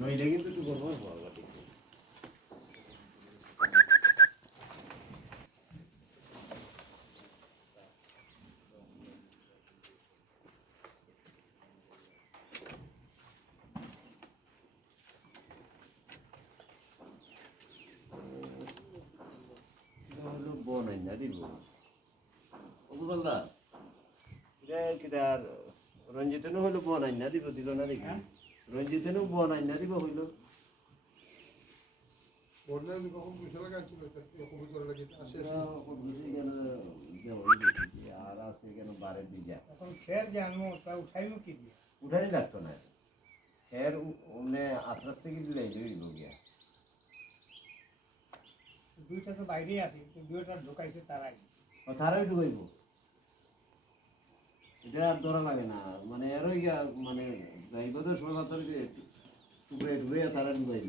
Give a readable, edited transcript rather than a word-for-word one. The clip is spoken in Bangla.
নইলে কিন্তু একটু গড়বড় হওয়া ঠিক হলো বনাই না দিব অবুলদা এটা কিটা রঞ্জিতনও হইলো বনাই না দিব দিল না দেখি রঞ্জিতনও বনাই না দিব হইলো বর্ণালী কখন পয়সা লাগাচ্ছিল এরকম করে লাগে আসে আর আছে কেন 12 বিঘা এখন খের যে আনবো তা উঠাইবো কি দিয়ে? উঠানি লাগতো না খের মানে আত্রাস থেকে দিলাই দিব গিয়া দুইটা তো বাইরেই আছে, কিন্তু দুইটা ঢুকাইছে তারাই। তারাই ঢুকাইব এটা আর ধরা লাগে না মানে এরই মানে যাইব তো সোজা টুকরে ঢুকে তারা ঢুকাইব